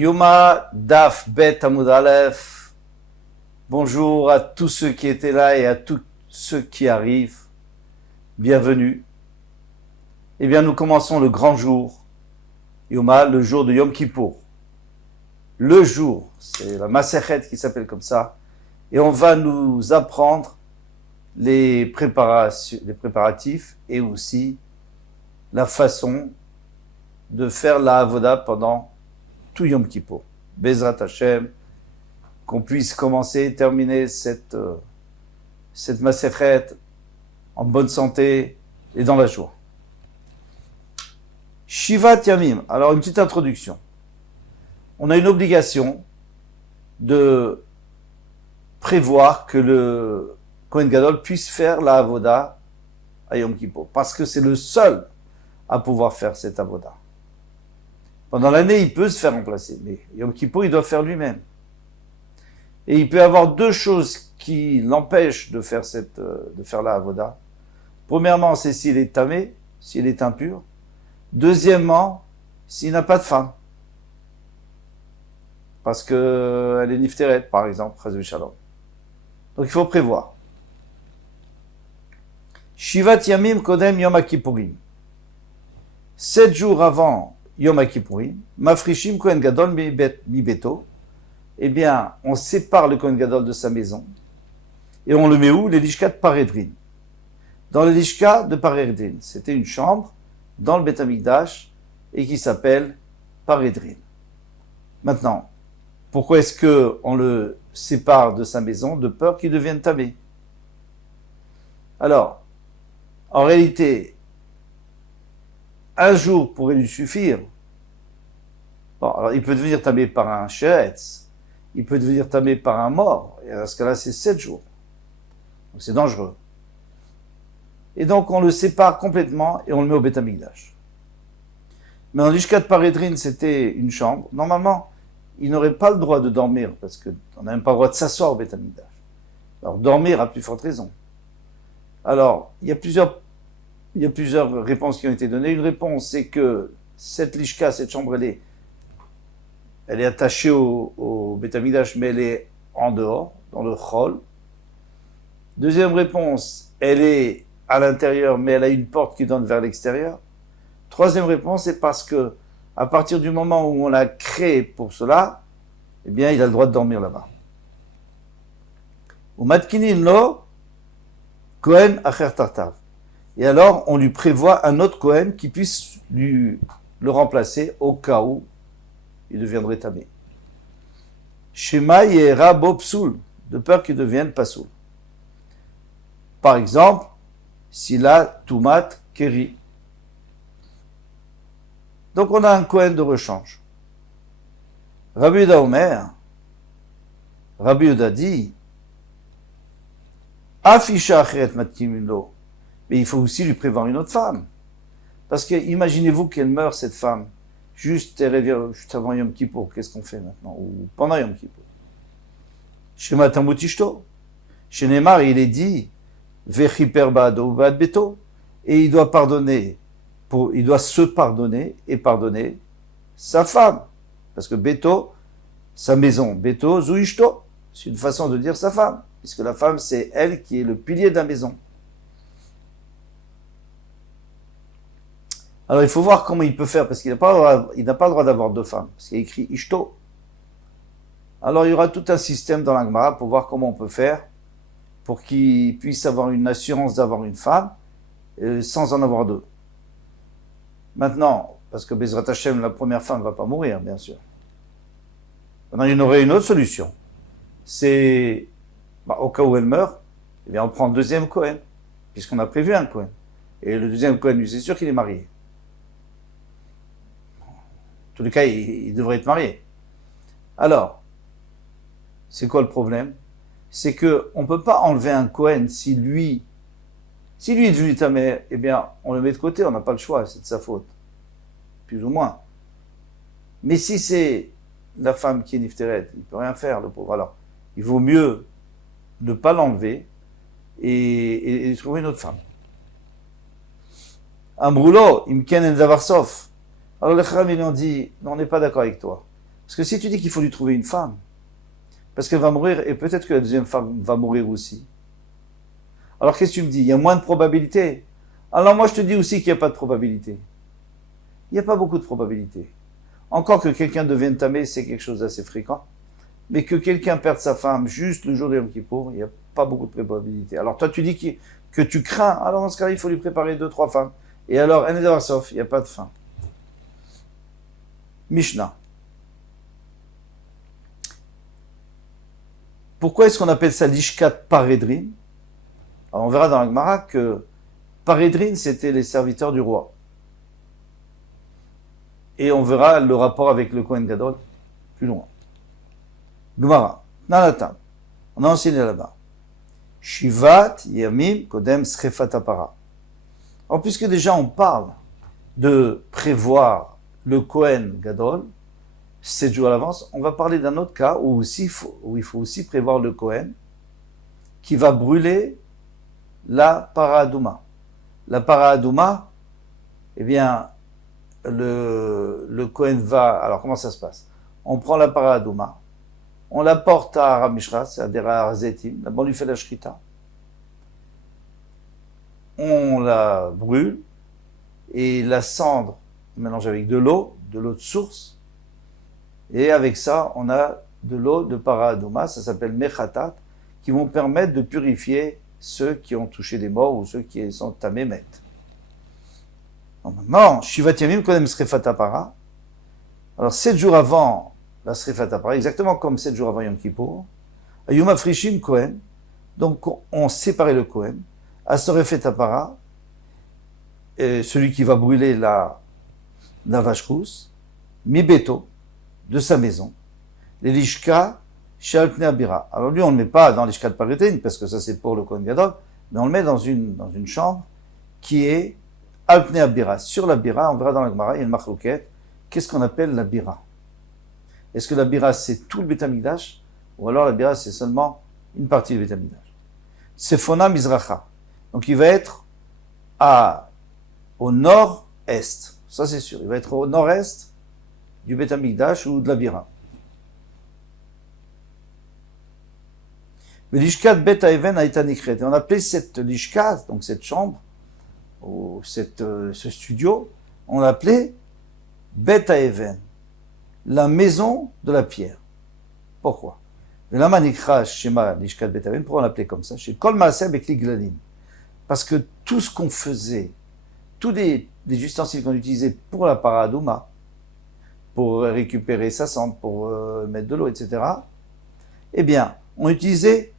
Yoma Daf Bet Amud Aleph. Bonjour à tous ceux qui étaient là et à tous ceux qui arrivent. Bienvenue. Eh bien, nous commençons le grand jour. Yoma, le jour de Yom Kippour. Le jour, c'est la Masechet qui s'appelle comme ça. Et on va nous apprendre les préparatifs et aussi la façon de faire la Avoda pendant tout Yom Kippour. Bezrat Hashem, qu'on puisse commencer et terminer cette Masechet en bonne santé et dans la joie. Shivat Yamim. Alors, une petite introduction. On a une obligation de prévoir que le Kohen Gadol puisse faire la Avoda à Yom Kippour, parce que c'est le seul à pouvoir faire cette Avoda. Pendant l'année, il peut se faire remplacer, mais Yom Kippour, il doit faire lui-même. Et il peut y avoir deux choses qui l'empêchent de faire la Avoda. Premièrement, c'est s'il est tamé, s'il est impur. Deuxièmement, s'il n'a pas de femme. Parce qu'elle est nifteret, par exemple, Chazou Shalom. Donc il faut prévoir. Shivat Yamim Kodem Yom Kippourim. 7 jours avant Yom Kippourim, Mafrishim Kohen Gadol mi Beto. Eh bien, on sépare le Kohen Gadol de sa maison. Et on le met où? Les Lishka de Paredrin. Dans les Lishka de Paredrin. C'était une chambre dans le Beth Amikdash et qui s'appelle Paredrin. Maintenant, pourquoi est-ce qu'on le sépare de sa maison? De peur qu'il devienne tamé. Alors, en réalité, un jour pourrait lui suffire. Bon, alors il peut devenir tamé par un sheretz, il peut devenir tamé par un mort, et dans ce cas-là, c'est 7 jours. Donc c'est dangereux. Et donc on le sépare complètement et on le met au Beth Amikdash. Mais en Lishkat Paredrin, c'était une chambre. Normalement, il n'aurait pas le droit de dormir, parce qu'on n'a même pas le droit de s'asseoir au Beth Amikdash. Alors dormir à plus forte raison. Alors, il y a plusieurs réponses qui ont été données. Une réponse, c'est que cette lishka, cette chambre, elle est attachée au Beth Amikdash, mais elle est en dehors, dans le chol. Deuxième réponse, elle est à l'intérieur, mais elle a une porte qui donne vers l'extérieur. Troisième réponse, c'est parce que à partir du moment où on l'a créé pour cela, eh bien, il a le droit de dormir là-bas. Ou matkinin lo Kohen acher tartav. Et alors, on lui prévoit un autre Kohen qui puisse le remplacer au cas où il deviendrait tamé. Shema yera bo psoul, de peur qu'il devienne pasoul. Par exemple, s'il a tumat keri. Donc on a un Kohen de rechange. Rabbi Yehuda Omer, Rabbi Yehuda dit, Afisha acheret matkim lo. Mais il faut aussi lui prévoir une autre femme. Parce que imaginez-vous qu'elle meurt, cette femme, juste avant Yom Kippour. Qu'est-ce qu'on fait maintenant? Ou pendant Yom Kippour. Shema tamutishto. Chez Neymar, il est dit, Vechiper ba'ado ba'ad beto. Et il doit se pardonner et pardonner sa femme. Parce que beto, sa maison, beto, zuishto. C'est une façon de dire sa femme. Puisque la femme, c'est elle qui est le pilier de la maison. Alors, il faut voir comment il peut faire, parce qu'il n'a pas le droit d'avoir deux femmes, parce qu'il y a écrit Ishto. Alors, il y aura tout un système dans la Gemara pour voir comment on peut faire, pour qu'il puisse avoir une assurance d'avoir une femme, sans en avoir deux. Maintenant, parce que Bezrat Hashem, la première femme ne va pas mourir, bien sûr. Maintenant, il y en aurait une autre solution. C'est, au cas où elle meurt, eh bien, on prend le deuxième Kohen, puisqu'on a prévu un Kohen. Et le deuxième Kohen, lui, c'est sûr qu'il est marié. En tous les cas, il devrait être marié. Alors, c'est quoi le problème? C'est que on peut pas enlever un Kohen si lui est devenu tamé, eh bien, on le met de côté, on n'a pas le choix, c'est de sa faute. Plus ou moins. Mais si c'est la femme qui est nifteret, il peut rien faire, le pauvre. Alors, il vaut mieux ne pas l'enlever et trouver une autre femme. Amroulo, imken en davar sof. Alors les Chachamim ont dit, non, on n'est pas d'accord avec toi. Parce que si tu dis qu'il faut lui trouver une femme, parce qu'elle va mourir, et peut-être que la deuxième femme va mourir aussi. Alors qu'est-ce que tu me dis? Il y a moins de probabilité. Alors moi je te dis aussi qu'il n'y a pas de probabilité. Il n'y a pas beaucoup de probabilité. Encore que quelqu'un devienne tamé, c'est quelque chose d'assez fréquent. Mais que quelqu'un perde sa femme juste le jour de Yom Kippour, il n'y a pas beaucoup de probabilité. Alors toi tu dis que tu crains, alors dans ce cas-là il faut lui préparer 2-3 femmes. Et alors, il n'y a pas de fin. Mishnah. Pourquoi est-ce qu'on appelle ça l'ishkat parédrin? Alors on verra dans la Gemara que parédrin c'était les serviteurs du roi. Et on verra le rapport avec le Kohen Gadol plus loin. Gemara, Nanatam. On a enseigné là-bas. Shivat Yamim Kodem Srefat Apara. Alors, puisque déjà on parle de prévoir le Kohen Gadol 7 jours à l'avance, on va parler d'un autre cas où il faut aussi prévoir le Kohen qui va brûler la Paradouma. La Paradouma, eh bien, le Kohen va... Alors, comment ça se passe? On prend la Paradouma, on la porte à Ramishra, c'est-à-dire à Arzetim, d'abord on lui fait la Shrita. On la brûle, et la cendre mélange avec de l'eau de source, et avec ça, on a de l'eau de Paradouma, ça s'appelle Mechatat, qui vont permettre de purifier ceux qui ont touché des morts ou ceux qui sont tamémet. Maintenant, Shivat Yamim Kodem Srefat Apara. Alors, 7 jours avant la Srefat Apara, exactement comme 7 jours avant Yom Kippour, Ayum Afrishim Kohen, donc on séparait le Kohen, Asorefet Apara, celui qui va brûler la vache rousse, Mibeto, de sa maison, les Lishka, Shalpne Abira. Alors lui, on ne le met pas dans l'Ishka de Parédrin, parce que ça c'est pour le Kohen Gadol, mais on le met dans une chambre qui est Alpne Abira. Sur la Bira, on verra dans la Gemara, il y a une marloquette. Qu'est-ce qu'on appelle la Bira? Est-ce que la Bira c'est tout le Beth Amikdash, ou alors la Bira c'est seulement une partie du Beth Amikdash? C'est Fona Mizracha. Donc il va être au nord-est. Ça c'est sûr. Il va être au nord-est du Beth Amikdash ou de la Bira. Mais l'Ishkat Bet Haeven a été nikret. Et on appelait cette l'Ishkat, donc cette chambre, ou ce studio, on l'appelait Bet Haeven, la maison de la pierre. Pourquoi? Pourquoi on l'appelait comme ça? Chez Kol Maaseh Bekli Glalim. Parce que tout ce qu'on faisait, tous les ustensiles qu'on utilisait pour la Paradouma, pour récupérer sa cendre, pour mettre de l'eau, etc., eh bien, on utilisait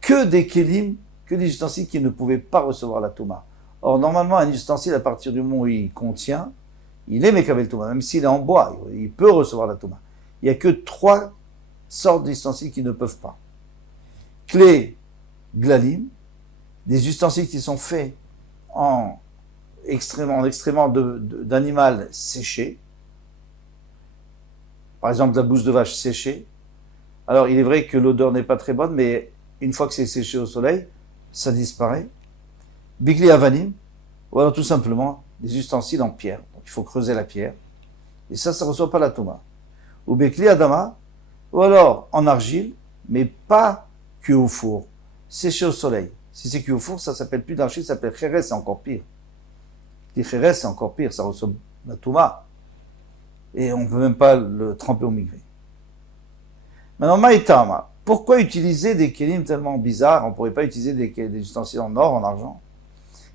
que des kélim, que des ustensiles qui ne pouvaient pas recevoir la Touma. Or, normalement, un ustensile, à partir du moment où il contient, il est Mekabel Touma, même s'il est en bois, il peut recevoir la Touma. Il n'y a que 3 sortes d'ustensiles qui ne peuvent pas. Clé, glalim, des ustensiles qui sont faits en excrément d'animal séché, par exemple la bouse de vache séchée. Alors il est vrai que l'odeur n'est pas très bonne, mais une fois que c'est séché au soleil, ça disparaît. Bigli avanim, ou alors tout simplement des ustensiles en pierre. Donc il faut creuser la pierre, et ça ne reçoit pas la touma. Ou bigli adama, ou alors en argile, mais pas cuit au four, séché au soleil. Si c'est cuit au four, ça s'appelle plus d'argile, ça s'appelle kheres, c'est encore pire. Les kheres, c'est encore pire, ça reçoit la touma. Et on ne peut même pas le tremper au mikvé. Maintenant, maïtama. Pourquoi utiliser des kélim tellement bizarres? On ne pourrait pas utiliser des ustensiles en or, en argent.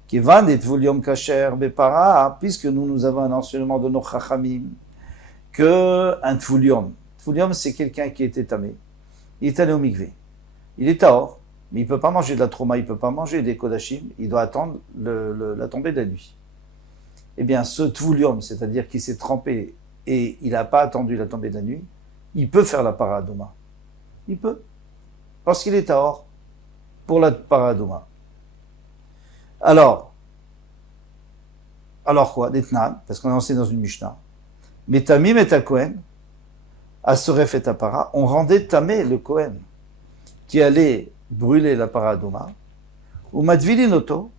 Kivan et tvoulium kacher bepara, puisque nous avons un enseignement de nos chachamim, que un tvoulium. Tvoulium, c'est quelqu'un qui est tamé. Il est allé au mikvé. Il est tahor, mais il ne peut pas manger de la trauma, il ne peut pas manger des kodashim, il doit attendre la tombée de la nuit. Eh bien, ce tvoulium, c'est-à-dire qu'il s'est trempé et il n'a pas attendu la tombée de la nuit, il peut faire la paradouma. Il peut. Parce qu'il est tahor pour la paradouma. Alors quoi? D'Etnan, parce qu'on a enseigné dans une Mishnah. Mais Tamim et ta Kohen, Asoref et ta para, on rendait Tamé le Kohen, qui allait brûler la paradouma, ou Madvilinoto,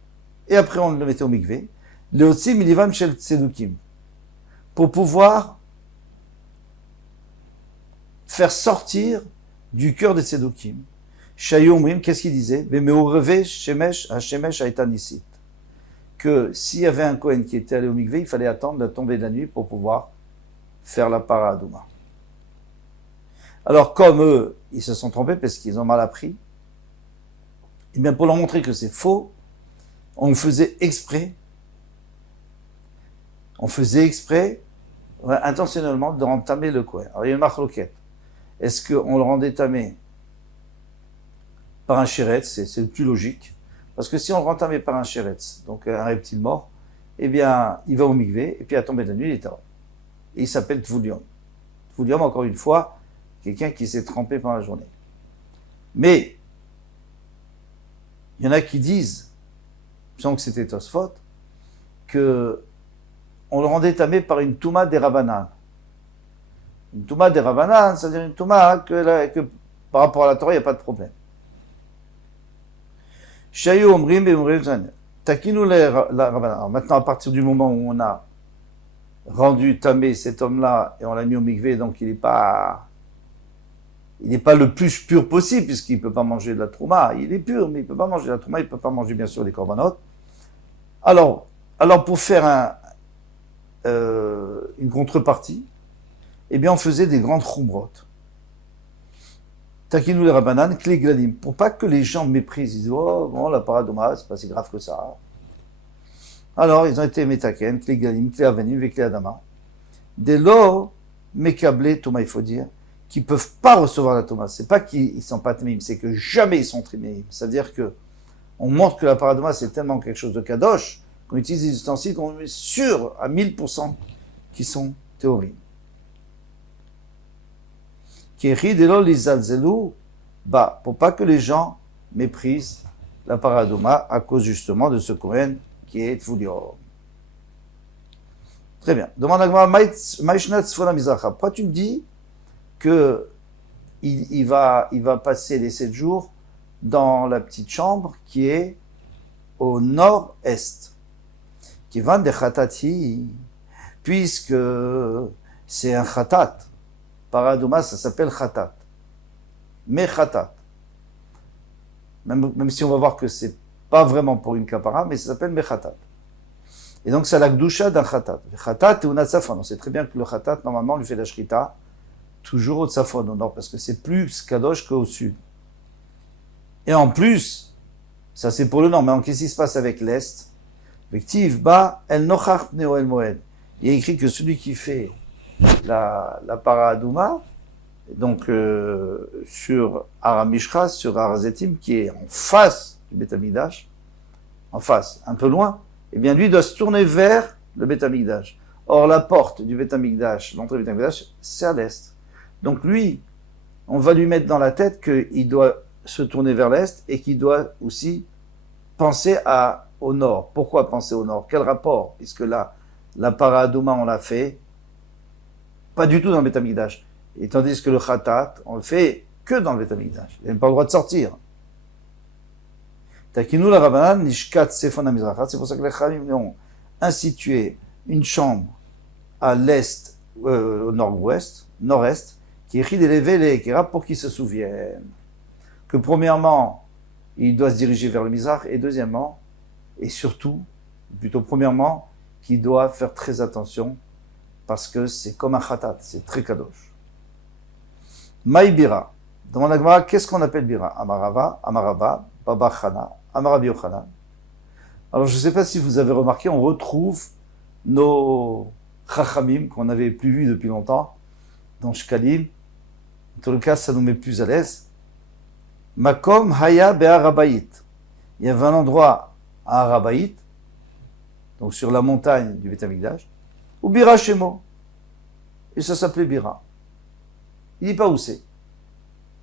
et après on le mettait au mikvé, le Otsi Milivam Shel Tzedukim, pour pouvoir faire sortir du cœur des Tzedokim. Shayomrim, qu'est-ce qu'il disait? Bemeorevé Shemesh, Hashemesh Aetanisit. Que s'il y avait un Kohen qui était allé au mikvé, il fallait attendre la tombée de la nuit pour pouvoir faire la paradouma. Alors, comme eux, ils se sont trompés parce qu'ils ont mal appris, et bien pour leur montrer que c'est faux, on faisait exprès, intentionnellement, de rendre tamé le Kohen. Alors, il y a une marloquette. Est-ce qu'on le rendait tamé par un chéretz? C'est le plus logique. Parce que si on le rend tamé par un chéretz, donc un reptile mort, eh bien, il va au mikvé, et puis à tomber de la nuit, il est mort. Et il s'appelle Tvoulium. Tvoulium, encore une fois, quelqu'un qui s'est trempé pendant la journée. Mais, il y en a qui disent, sans que c'était Tosfot, que on le rendait tamé par une touma des Rabbanan. Une touma des Rabbanan, c'est-à-dire une touma que par rapport à la Torah, il n'y a pas de problème. Shayu omrim be'omrim zan. Takinu la Rabbanan. Maintenant, à partir du moment où on a rendu tamé cet homme-là et on l'a mis au mikvé, donc il n'est pas le plus pur possible puisqu'il ne peut pas manger de la trouma. Il est pur, mais il ne peut pas manger de la trouma, il ne peut pas manger bien sûr les korbanot. Alors pour faire une contrepartie, eh bien on faisait des grandes chumrot. Takinou les Rabbanan, Kle Gladim, pour pas que les gens méprisent, ils disent oh bon la paradouma c'est pas si grave que ça. Alors ils ont été metaken, Kle Gladim, Kle Avanim, Kle Adama. Dès lors, Mekablé, Thomas il faut dire, qui peuvent pas recevoir la Thomas. C'est pas qu'ils sont pas tmim, c'est que jamais ils sont tmim. C'est-à-dire que on montre que la paradouma c'est tellement quelque chose de kadosh qu'on utilise des ustensiles qu'on est sûr à 1000% qui sont théories. Pour pas que les gens méprisent la paradouma à cause justement de ce Kohen qui est Tvoulior. Très bien. Demande à Gmara, pourquoi tu me dis que il va passer les 7 jours dans la petite chambre qui est au nord-est, qui va de Khatati, puisque c'est un Khatat. Paradouma, ça s'appelle Khatat. Mais Khatat. Même si on va voir que c'est pas vraiment pour une kapara, mais ça s'appelle Mechatat. Et donc c'est la Gdusha d'un Khatat. Khatat et un Tzafon. On sait très bien que le Khatat, normalement, on lui fait la Shrita toujours au Tzafon, au nord, parce que c'est plus Kadosh qu'au sud. Et en plus, ça c'est pour le nord, mais qu'est-ce qui se passe avec l'est? Effectivement, ba el nochach neo el moed. Il y a écrit que celui qui fait la paradouma, donc sur Aramishra, sur Arazetim, qui est en face du Beth Amikdash, en face, un peu loin, eh bien lui doit se tourner vers le Beth Amikdash. Or la porte du Beth Amikdash, l'entrée du Beth Amikdash, c'est à l'est. Donc lui, on va lui mettre dans la tête qu'il doit se tourner vers l'est et qu'il doit aussi penser au nord. Pourquoi penser au nord? Quel rapport? Puisque là, la paradouma, on l'a fait pas du tout dans le Beth Amikdash. Et tandis que le Khatat, on le fait que dans le Beth Amikdash. Il n'a même pas le droit de sortir. Takinou la Rabbanan, Nishkat Sefona Mizrachat. C'est pour ça que les Khamim ont institué une chambre à l'est, au nord-ouest, nord-est, qui est d'élever les Ekera pour qu'ils se souviennent que premièrement, il doit se diriger vers le Mizrach, et deuxièmement, et surtout, plutôt premièrement, qu'il doit faire très attention parce que c'est comme un khatat, c'est très kadosh. Maï bira. Dans la Gemara, qu'est-ce qu'on appelle bira? Amarava, Baba Chana, Amarabi Yochanan. Alors je ne sais pas si vous avez remarqué, on retrouve nos chachamim qu'on n'avait plus vus depuis longtemps dans Shkalim. En tout cas, ça nous met plus à l'aise. Makom Haya Be'arabayit. Il y avait un endroit à Arabayit, donc sur la montagne du Beth Amikdash, ou Bira Shemo. Et ça s'appelait Bira. Il ne dit pas où c'est.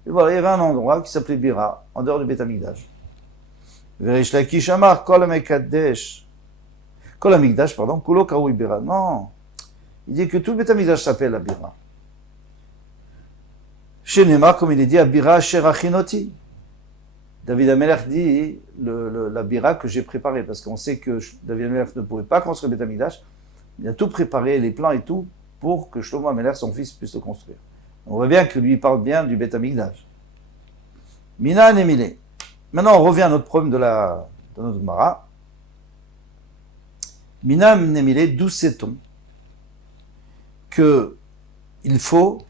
Et voilà, il y avait un endroit qui s'appelait Bira, en dehors du Beth Amikdash. Verish Lakish Amar, Kol Amikdash, pardon, Kulo Kaoui Bira. Non. Il dit que tout le Beth Amikdash s'appelle la Bira. Chez Neymar, comme il est dit, Abira Sherachinoti. David Amelech dit la bira que j'ai préparée, parce qu'on sait que David Amelech ne pouvait pas construire le Beth Amikdash. Il a tout préparé, les plans et tout, pour que Shlomo Amelech, son fils, puisse le construire. On voit bien que lui il parle bien du Beth Amikdash. Mina Nemile. Maintenant, on revient à notre problème de notre Gemara. Mina Nemile, d'où sait-on que il faut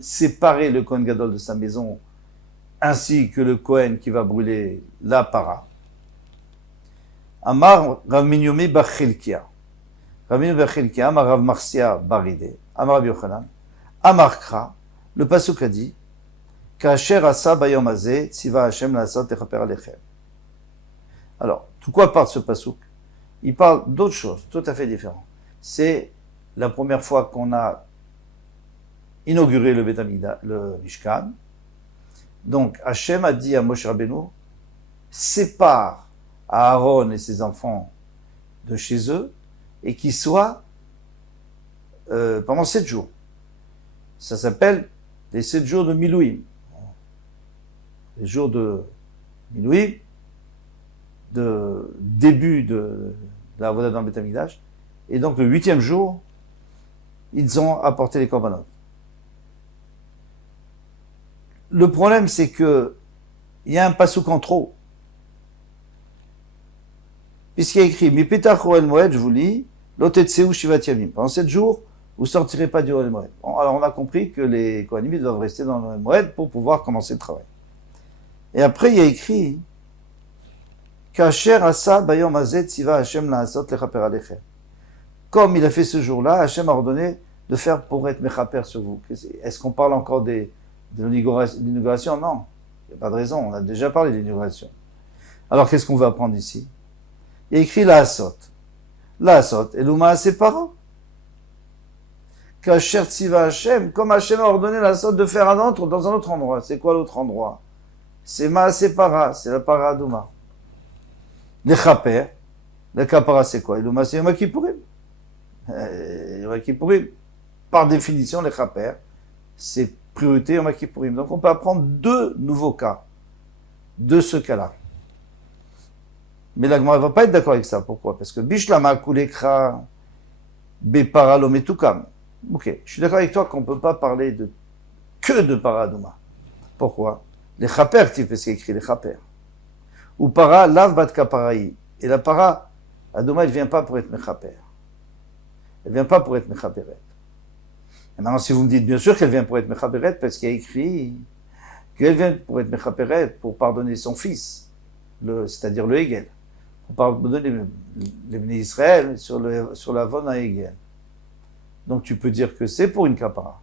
séparer le Kohen Gadol de sa maison ainsi que le Kohen qui va brûler la para. Amar Rav Minyomi bar Chilkia. Rav Minyomi bar Chilkia, Amar Rav Marcia baride, Amar Rav Yochanan, Amar Kra, le pasuk a dit, Kasher asa bayom hazeh, tziva Hashem la'asot lechaper alechem. Alors, de quoi parle ce pasuk? Il parle d'autre chose, tout à fait différent. C'est la première fois qu'on a inauguré le Beth Amikdash, le Mishkan. Donc, Hachem a dit à Moshe Rabbeinu, sépare Aaron et ses enfants de chez eux et qu'ils soient pendant 7 jours. Ça s'appelle les 7 jours de Milouim. Les jours de Milouim, de début de la Avoda dans le Beth Amikdash. Et donc, le 8e jour, ils ont apporté les korbanot. Le problème, c'est que il y a un passouk en trop. Puisqu'il y a écrit, Mi petach Ohel Moed, je vous lis, Lotetseu Shivat Yamim. Pendant 7 jours, vous ne sortirez pas du Ohel Moed. Bon, alors on a compris que les Kohanim doivent rester dans le Ohel Moed pour pouvoir commencer le travail. Et après, il y a écrit, Kasher asa bayom hazeh tziva Hashem la'asot lechaper alechem. Comme il a fait ce jour-là, Hashem a ordonné de faire pour être mechaper sur vous. Est-ce qu'on parle encore de l'inauguration? Non. Il n'y a pas de raison. On a déjà parlé de l'inauguration. Alors, qu'est-ce qu'on va apprendre ici? Il y a écrit la asot. La asot. Et l'ouma a ses parents. Kasher tziva Hashem. Comme Hashem a ordonné la asot de faire dans un autre endroit. C'est quoi l'autre endroit? C'est Maasepara. C'est la para d'Ouma. Les chaper. La kapara, c'est quoi? Et l'ouma, c'est Yom Kippourim. Yom Kippourim. Par définition, les chaper, c'est priorité Yom Kippourim. Donc on peut apprendre 2 nouveaux cas de ce cas-là. Mais la Gemara ne va pas être d'accord avec ça. Pourquoi? Parce que Bishlama Kulekra Beparalometukam. Ok, je suis d'accord avec toi qu'on ne peut pas parler que de Paradouma. Pourquoi? Les chaper, tu fais ce qu'il écrit, les chaper. Ou para lav bat kaparaï. Et la para, Adouma, elle ne vient pas pour être mechaper. Elle ne vient pas pour être mechaperet. Et maintenant, si vous me dites, bien sûr qu'elle vient pour être mechaperet, parce qu'il y a écrit qu'elle vient pour être mechaperet, pour pardonner son fils, c'est-à-dire le Hegel, pour pardonner les bénis d'Israël sur la vonne à Hegel. Donc tu peux dire que c'est pour une kapara.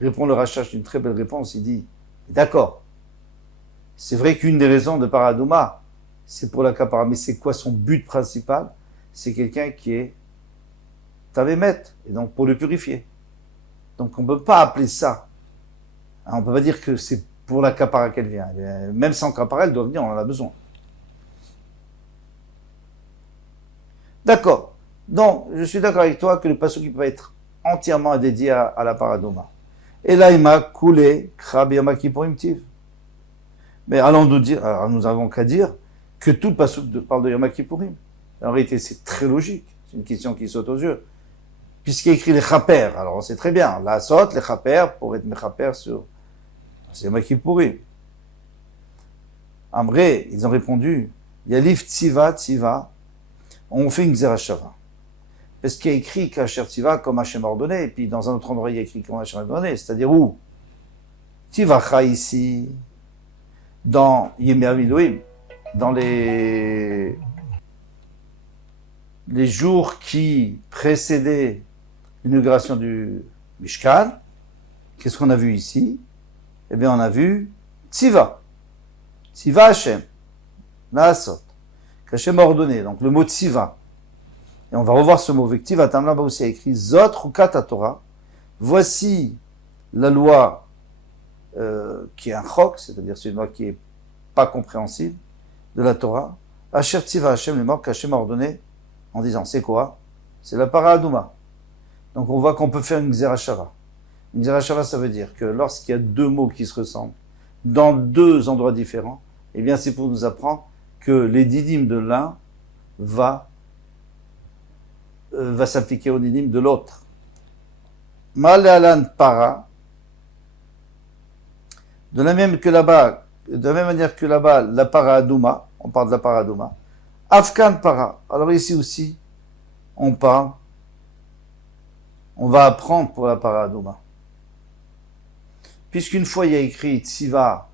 Répond le Rachach d'une très belle réponse, il dit, d'accord, c'est vrai qu'une des raisons de Paradouma, c'est pour la kapara, mais c'est quoi son but principal? C'est quelqu'un qui est Tavémet, et donc pour le purifier. Donc on ne peut pas appeler ça. On ne peut pas dire que c'est pour la kapara qu'elle vient. Même sans kapara, elle doit venir, on en a besoin. D'accord. Donc, je suis d'accord avec toi que le pasuk peut être entièrement dédié à la paradoma. Et là, il m'a coulé, krab yama kippurim tiv. Mais nous avons qu'à dire que tout le pasuk parle de Yom Kippourim. En réalité, c'est très logique. C'est une question qui saute aux yeux. Puisqu'il y a écrit les chaper, alors on sait très bien, la sot, les chaper, pour être mechaper sur Yom Kippourim. En vrai, ils ont répondu, Yalif tziva, on fait une xerashava. Parce qu'il y a écrit Kasher tziva comme Hashem a ordonné, et puis dans un autre endroit, il y a écrit comme Hashem a ordonné, c'est-à-dire où? Tzivacha ici, dans Yemei Milouim, dans les jours qui précédaient l'inauguration du Mishkan. Qu'est-ce qu'on a vu ici? Eh bien, on a vu Tziva. Tziva Hashem. Naasot. Qu'Hashem a ordonné. Donc, le mot Tziva. Et on va revoir ce mot. Tziva, là-bas aussi, il y a écrit Zot Rukat Torah. Voici la loi qui est un chok, c'est-à-dire c'est une loi qui est pas compréhensible de la Torah. Asher Tziva Hashem, les morts qu'Hashem a ordonné en disant, c'est quoi? C'est la paradouma. Donc on voit qu'on peut faire une xerashava. Une xerashava, ça veut dire que lorsqu'il y a 2 mots qui se ressemblent, dans 2 endroits différents, eh bien c'est pour nous apprendre que les didymes de l'un va va s'appliquer au nidim de l'autre. Malalan para, de la même manière que là-bas, la para adouma, on parle de la para adouma. Afkan para, alors ici aussi, on va apprendre pour la para adouma. Puisqu'une fois il y a écrit Tsiva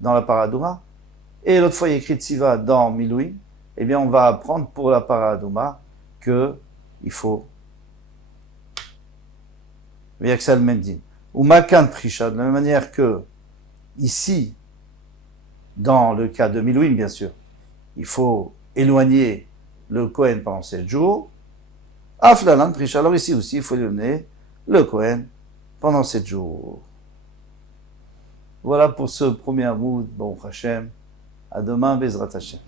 dans la para adouma, et l'autre fois il y a écrit Tsiva dans Milouim, eh bien on va apprendre pour la para adouma que il faut Yaksal Mendin. Ou Makan Prisha, de la même manière que ici, dans le cas de Milouim, bien sûr, il faut éloigner le Kohen pendant 7 jours. Aflalan Prisha, alors ici aussi, il faut éloigner le Kohen pendant 7 jours. Voilà pour ce premier mood. Bon Hashem. À demain, Bezrat Hashem.